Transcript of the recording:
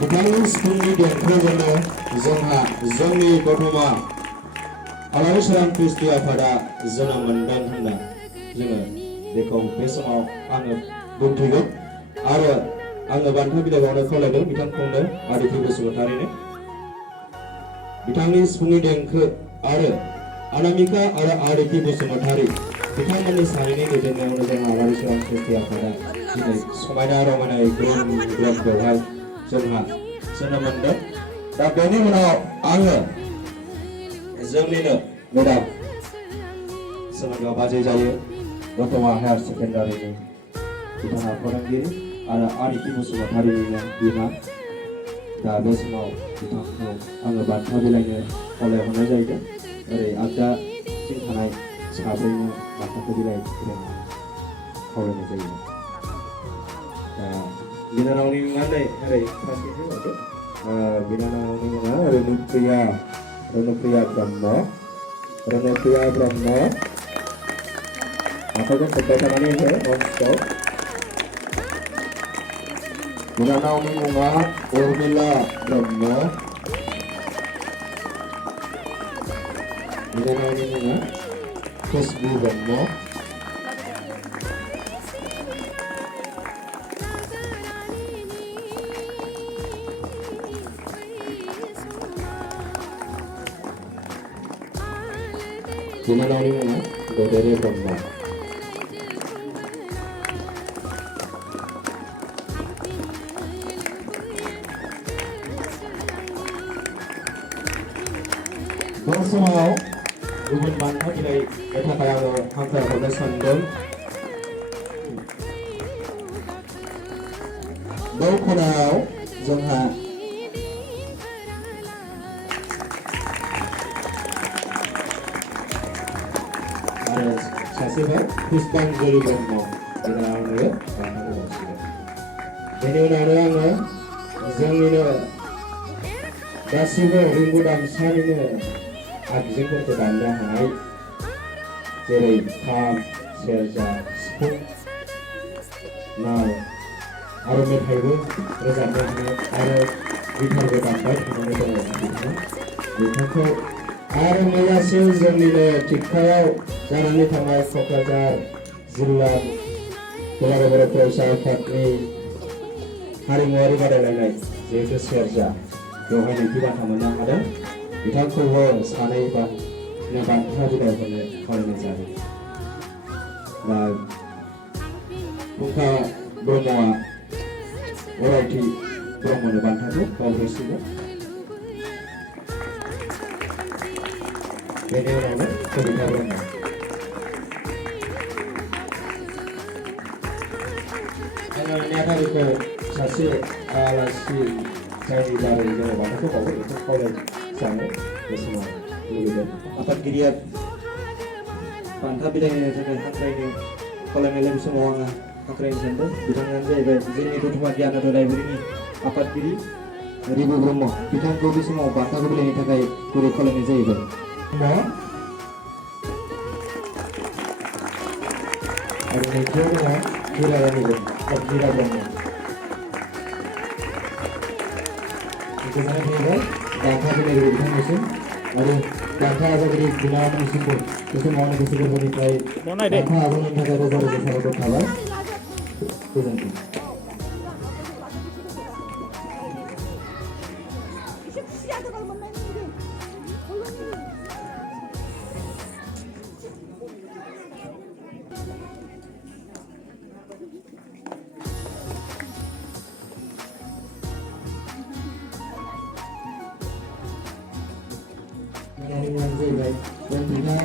बिथांनि सिफुंनि देंखोजोंनो जोंहा जोंनि दतमा आलारि सोरां कृष्टि आफादा जोनोम मोनदों होनना जोङो बेखौ बे समाव आङो बुंथिगोन आरो आङो बान्था बिलाइ बावनो खावलायदों बिथांखौनो आदित्य बसुमतारिनो बिथांनि सिफुंनि देंखो आरो अनामिका आरो आदित्य बसुमतारि बिथांमोननि सानैनि दैदेननायावनो जोंहा आलारि सोरां कृष्टि आफादा दिनै समायना रमायनायै ग्रोम ग्रोम बेवहाय जोंहा जोनोम मोनदों। दा बेनि उनाव आङो जोंनिनो मेडाम सोमोन्दोआव बाजै जायो दतमा हायार सेकेन्डारिनि बिथाङा फोरोंगिरि आरो आदित्य बसुमतारिनिनो बिमा। दा बे समाव बिथांखौ आङो बान्था बिलाइनो खावलायहरनाय जाहैदों। ओरै आगदाथिं थानाय साब्रैनो बान्थाखौ बिलाइ खावलायनाय जायो। दा बिनानावनि मुङानो ओरै फार्स्टनिफ्राय हरदो। बिनानावनि मुङा रनुप्रिया ब्रह्म आखाइजों खबबाय थानानै हो नन स्टप। बिनानावनि मुङा उर्मिला ब्रह्म, बिनानावनि मुङा खुशबु ब्रह्म, बिनानावनि मुङा गोदेरे ब्रह्म। बे समाव गुबुन बान्था बिलाइनि थाखाय आङो हांख्रायहरनो सानदों। दखनायाव जोंहा आरो सासेबाव पुष्पांजलि ब्रह्म बिनानावनो बान्थाखौ हरसिगोन। बेनि उनावनो आङो जोंनिनो गासिबो रिंगु दामसानिनो आगजुफोरखौ दामनो हानाय जेरै खाम, सेरजा, सिफुं, नाल आरो मेथाइबो रोजाबनो हानाय आरो गिटारबो दामबाय थानानै दङ बिथांखौ आरो मैयासो जोंनिनो थिखायाव जानानै थानाय क'क्राझार जिल्ला दुलाराय बर' फरायसा आफादनि हारिमुआरि बादायलायनाय जिहेतु सेरजा बेवहाय नैथि बान्था मोननो हादों। बिथांखौबो सानै बान्था बिलाइ हरनो खावलायनाय जादों। दा फुंखा ब्रह्मआ अरायथि ब्रह्मनो बान्थाखौ बावहरसिगोन। बेनि उनावनो कबिता ब्रह्म। आङो नेहाथारिखौ सासे आलासि जायनि दारै जोङो बान्थाखौ बावो बेखौ खावलायजानो बे समाव लुबैदों। आफादगिरिया बान्था बिलाइनो थाखाय हांख्रायनो खावलायनायलाय बे समाव आङो हांख्रायनो सानदों। बिथाङानो जाहैबाय जोंनि दतमा ज्ञानोदय लाइब्रेरिनि आफादगिरि रिबु ब्रह्म। बिथांखौ बे समाव बान्थाखौ बिलाइनि थाखाय गुरै खावलायनाय जाहैबाय। आरो नैथियाव दङ हिरा ब्रह्म। गोजोननाय थाबाय बान्था बिलाइ बिथांनिसिम आरो बान्था आजावगिरि बिनानावमोननिसिमबो बे समाव आंनि गोसो गोरबोनिफ्राय बान्था आजावनायनि थाखाय रोजा रोजा साबायखर थाबाय। गोजोन्थों। Yang zaibay dan juga